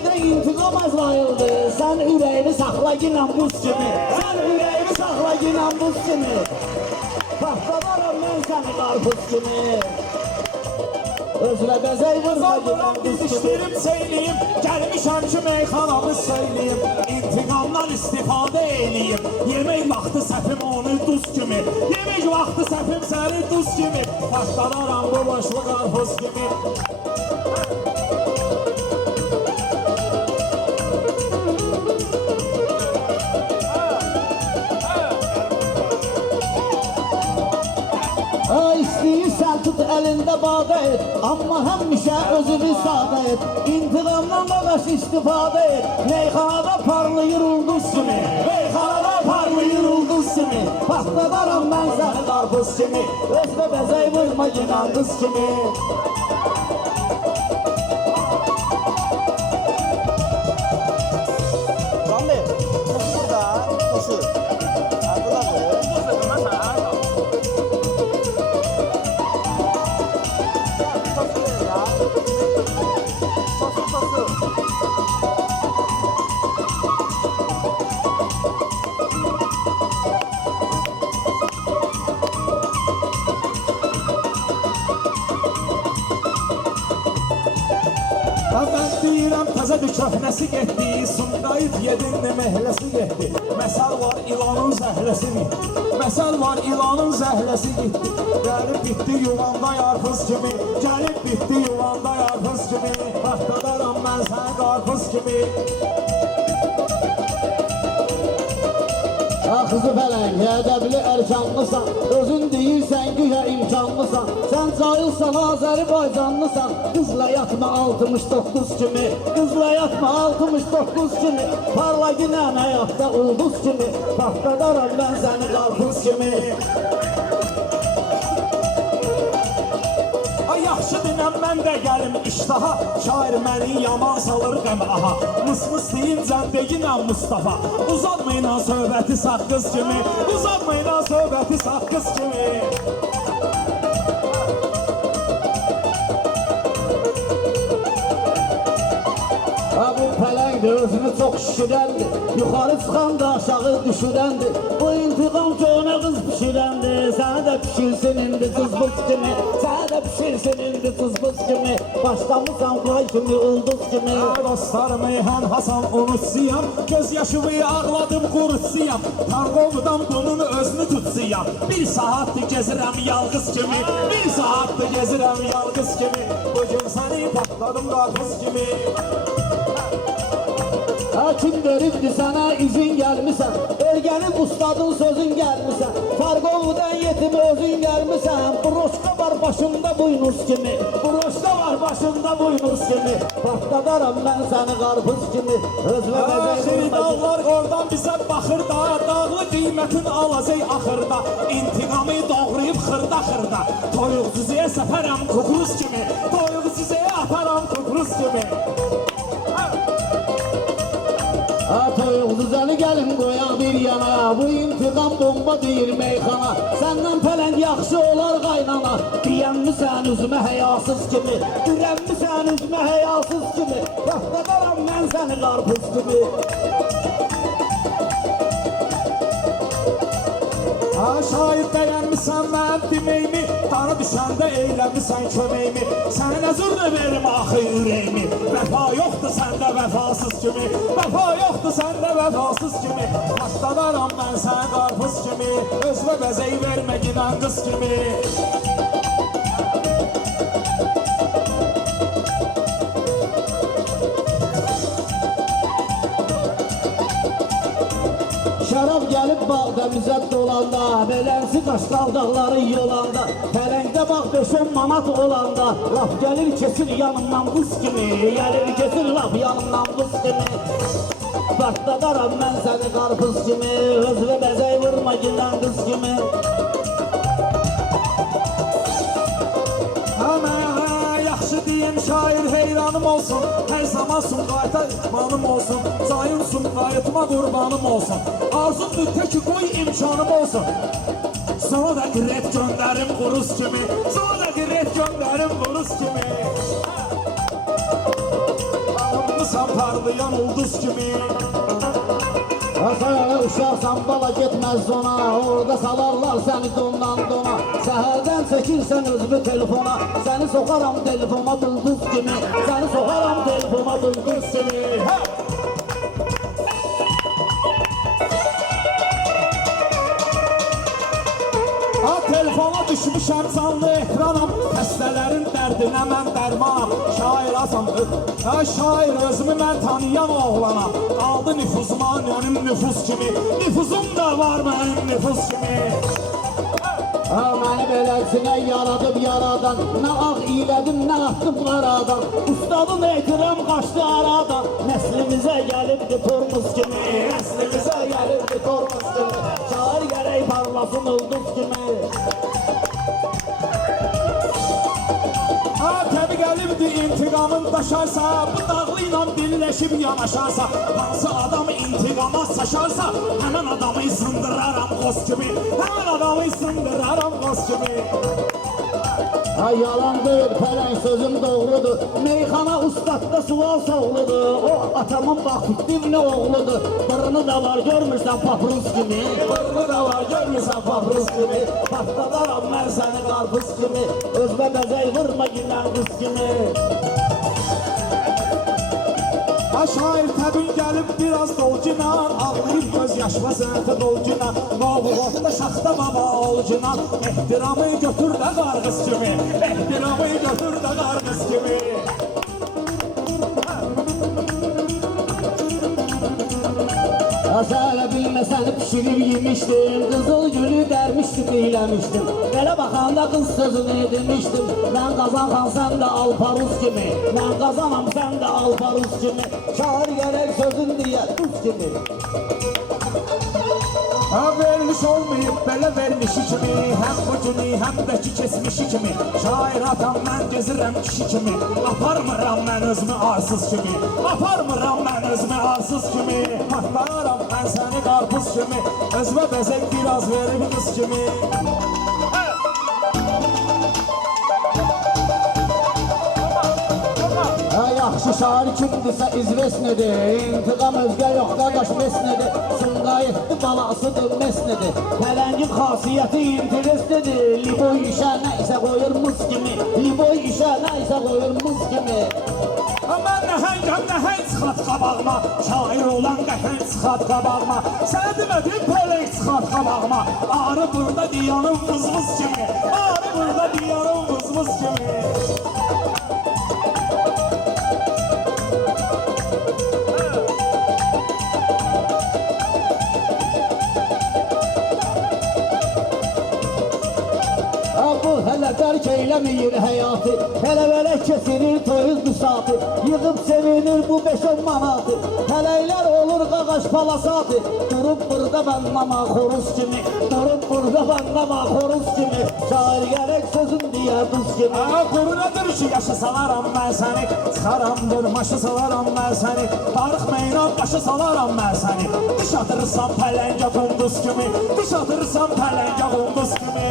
Haydi intiqam azlayıldı. Sən ürəyini saxla yine buz kimi. Sən ürəyini saxla yine buz kimi. Patladaram mən səni qarpuz kimi. Özünə bəzək vurma yine buz kimi. Dişlerim söyleyeyim, gelmişəm ki meyxanamı söyleyeyim. İntiqamdan istifadə eləyim. Yemək vaxtı səfim onu duz kimi. Yemək vaxtı səfim səni duz kimi. Patladaram bu boşlu qarpuz kimi. İstəyirsən tut əlində badə et, amma həmişə özünü sadə et. İntiqamdan qaqaş istifadə et, meyxanada parlayır ulduz kimi. Meyxanada parlayır ulduz kimi. Patladaram mən səni qarpuz kimi. Özdə bəzək vurma yine qız kimi. Rambe, koşu burada, koşu. Burada mı? Ben deyirəm təzədir köhnəsi getdi, Sumqayıt yedinli məhləsi getdi. Məsəl var ilanın zəhləsi getdi. Məsəl var ilanın zəhləsi getdi. Gəlib bitdi yuvanda yarpız kimi. Gəlib bitdi yuvanda yarpız kimi. Patladaram mən səni qarpız kimi. Axızı fələng, ədəbli ərkanlısan. Özün deyirsən güya imkanlısan. Sən cayılsan Azərbaycanlısan. Qızla yatma 69 kimi. Qızla yatma 69 kimi. Parla ginən həyatda ulduz kimi. Patladaram mən səni qarpuz kimi. Ay yaxşı dinəm mən də gəlim iştaha. Şair məni yaman salır qəmaha. Mıs-mıs deyincəm deyinəm Mustafa. Uzatmayla söhbəti saqqız kimi. Uzatmayla söhbəti saqqız kimi. Bu pələngdir, özünü çox şişirəndir. Yuxarı çıxan da aşağı düşürəndir. Bu intiqam köhnə qız pişirəndir. Sənə də pişirsin indi tuzbuz kimi. Sənə də pişirsin indi tuzbuz kimi. Başlamısan qay kimi, ulduz kimi. Dostlar meyhan Hasan unutsiyam. Göz yaşımı ağladım qurutsiyam. Tarqovdan bunun özünü tutsiyam. Bir saatdir gezirəm yalqız kimi. Bir saatdir gezirəm yalqız kimi. Bugün səni patladım qarpız kimi. Kim veribdi sənə izin gəlmisən. Ergənib ustadın sözün gəlmisən. Tarqovdan yetim özün gəlmisən. Broşka var başımda buynuz kimi. Broşka var başımda buynuz kimi. Patladaram mən səni qarpız kimi. Özlə Axiri dağlar oradan bizə baxır da. Dağlı qiymətin alacaq axırda. İntiqamı doğrayıb xırda-xırda. Toyuq cüzəyə səpərəm kukruz kimi. Toyuq cüzəyə aparam kukruz kimi. Toyuq düzəni gəlin qoyaq bir yana. Bu intiqam bomba deyir meyxana. Səndən pələng yaxşı olar qaynana. Deyənmisən üzümə həyasız kimi. Dirənmisən üzümə həyasız kimi. Patladaram mən səni qarpuz kimi. Şahid bəyənmisən mən deməyimi. Dara düşəndə eyləmisən köməyimi. Sənə zürnə verim axı ürəyimi. Vəfa yoxdur səndə vəfasız kimi. Vəfa yoxdur səndə vəfasız kimi. Patladaram mən səni qarpız kimi. Özünə bəzək vermə ginən qız kimi. Şərab gəlib bağdəmizə dolanda. Belənsi qaşqal dağları yolanda. Pələngdə bax 5-10 manat olanda. Laf gəlir kesir yanımdan buz kimi. Gəlir kesir laf yanımdan buz kimi. Patladaram mən səni qarpız kimi. Özlə bəzək vurma ginən qız kimi. Yaxşı deyim şair heyranım olsun. Hər zaman Sumqayıta imanım olsun. Cayın Sumqayıtıma qurbanım olsun. Arzumdur tək qoy imkanım olsun. Sana da qirət göndərim quruz kimi. Sana da qirət göndərim quruz kimi. çatarsan parlayan ulduz kimi. Asayana uşaqsan bala getməz zona, orada salarlar səni dondan dona. Səhərdən çəkirsən özünü telefona, səni soxaram telefona bıldız kimi, səni soxaram telefona bıldız kimi. Telefona düşmüşəm canlı ekranam, xəstələrin dərdinə mən dərmanam. Şair azam, şair özümü mən tanıyan oğlanam. Qaldı nüfuzuma önüm nüfuz kimi, nüfuzum da var mənim nüfuz kimi. Məni beləsinə yaradıb yaradan, nə ağ ilədim, nə atdım qaradan. Ustadın ehtiram qaçdı aradan, nəslimizə gəlibdi tormuz kimi, nəslimizə gəlibdi tormuz kimi. Şair gərək parlasın ulduz kimi. Təbi gəlibdi intiqamın daşarsa, bu dağlı ilə birləşib yanaşarsa, hansı adam intiqama saşarsa, həmən adamı sındıraram qoz kimi, həmən adamı sındıraram qoz kimi. Yalan deyil, pələng sözüm doğrudur. Meyxana ustadda sual soğludur. O atamın bax divni oğludur. Bırını da var görmürsən papruz kimi, bırını da var görmürsən papruz kimi. Patladaram mən səni qarpuz kimi, özbə bəzək vurma gilən qız kimi. Şair təbin gəlib biraz dolcuna, ağlayıb göz yaşma sənətə dolcuna. Novğodda şaxta baba olcuna, ehtiramı götür də qarqız kimi, ehtiramı götür də qarqız kimi. Əsələ bilməsəni pişirib yemişdim, qızıl gülü dərmişdim, eyləmişdim. Belə baxanda qız sözünü demişdim, mən qazanxan sən də alparuz kimi, mən qazanam sən də alparuz kimi. Şair gərək sözün deyə tuz kimi. Vermiş olmayıb belə vermişi kimi, həm bu günü həm də ki kesmişi kimi. Şair atam mən gezirəm kişi kimi, aparmıram mən özümü arsız kimi, aparmıram mən özümü arsız kimi. Patlaram mən səni qarpuz kimi, özümə bəzək biraz verib qız kimi. Yaxşı şair kimdirsə izvesnidir, intiqam özgə yox qardaş mesnidir. Sumqayıtlı balasıdır mesnidir, pələngin xasiyyəti intereslidir. Liboy işə nə isə qoyur muz kimi, liboy işə nə isə qoyur muz kimi. Mən nəhəngəm, nəhəng çıxat qabağıma, şair olan qəhəng çıxat qabağıma. Sənə demədim pələng çıxat qabağıma, arı burada diyanım vız-vız kimi, arı burada diyanım vız-vız kimi. Hələ dərk eyləməyir həyatı, hələ vələ kesirir toyuz müsatı, yığıb sevinir bu 5-10 manatı, hələklər olur qağaş palasatı. Durub burada banlama xoruz kimi, durub burada banlama xoruz kimi. Şair gərək sözün deyə duz kimi. Quru nədir ki yaşı salaram mən səni, çıxaram dırmaşı salaram mən səni, darıxmayına başı salaram mən səni. Diş atırsan pələngə qunduz kimi, diş atırsan pələngə qunduz kimi.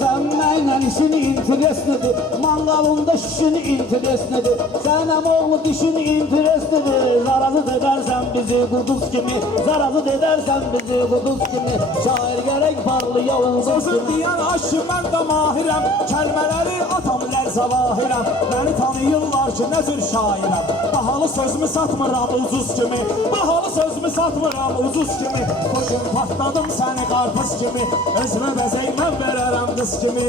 Sən mənlə işin intereslidir, manqalında şişin intereslidir. Sənəm oğlu dişin intereslidir, zarazı edərsən bizi quduz kimi, zarazı edərsən bizi quduz kimi. Şair gərək parlıya ulduz kimi. Sözün deyən aşı mən də mahirəm, kəlmələri atam lərzavahirəm. Məni tanıyırlar ki nə cür şairəm, bahalı sözümü satmıram ucuz kimi, bahalı sözümü satmıram ucuz kimi. Bugün patladım səni qarpız kimi, özümə bəzək mən verərəm qız kimi.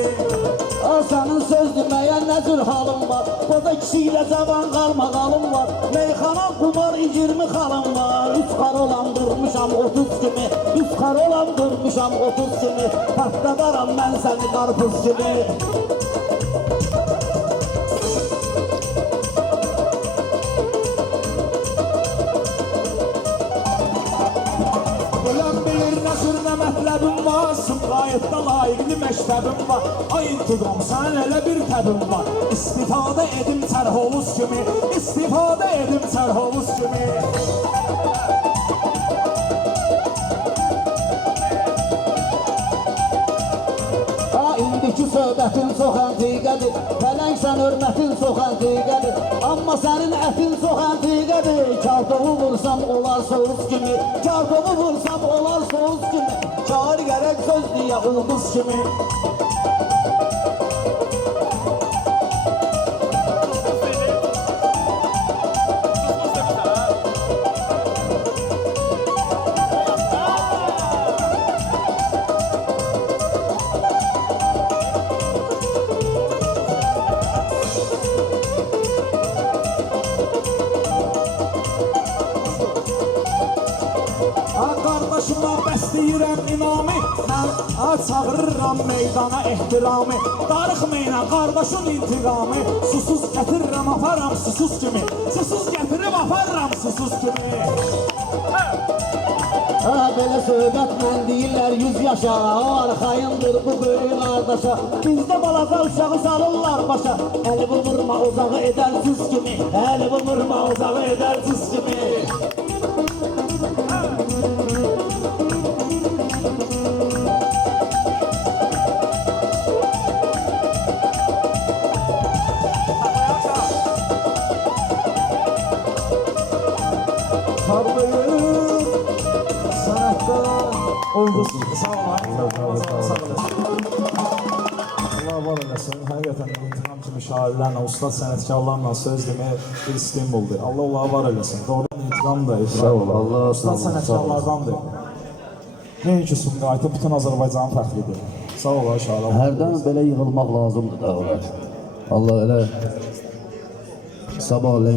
Sənin söz deməyə nə cür halım var, qoza kişi ilə cavan qalmaqalım var. Meyxana qumar 20 xalım var, 3 qar olan durmuşam 30 kimi, 3 qar olan durmuşam 30 kimi. Patladaram mən səni qarpız kimi. Mətləbim var, Sumqayıtda layiqli məktəbim var. Ay intiqam, sən elə bir təbim var. İstifadə edim sərhovuz kimi, istifadə edim sərhovuz kimi. İndiki söhbətin çox əntiqədir. Pələngsən hörmətin çox əntiqədir. Amma sənin ətin çox əntiqədir. Kartofu vursam olar soğuz kimi. Kartofu vursam olar soğuz kimi. Kar gərək söz deyə ulduz kimi. Qardaşıma bəsləyirəm inamı, mən çağırıram meydana ehtiramı. Darıxmayın qardaşın intiqamı, susuz gətirirəm aparam susuz kimi. Susuz gətirib aparıram susuz kimi. Belə söhbət mən deyirlər 100 yaşa. O arxayındır bu böyük qardaşa. Bizdə balaca uşağı salırlar başa. Əli bu vurma uzağı edər sus kimi. Əli bu vurma uzağı edər sus kimi. Parlayır sənətdə ulduz. Sağ olun. Allah var eləsin. Həqiqətən intiqam kimi şairlərlə, ustad sənətkarlarla söz demək bir stimuldur. Allah onlara var eləsin. Doğrudan intiqam da Sağ ol, Allah ustad sənətkarlardandır. Nəinki Sumqayıtı bütün Azərbaycanın fəxridir. Sağ ol şairlər. Hərdən belə yığılmaq lazımdır da olar. Allah elə sabahleyin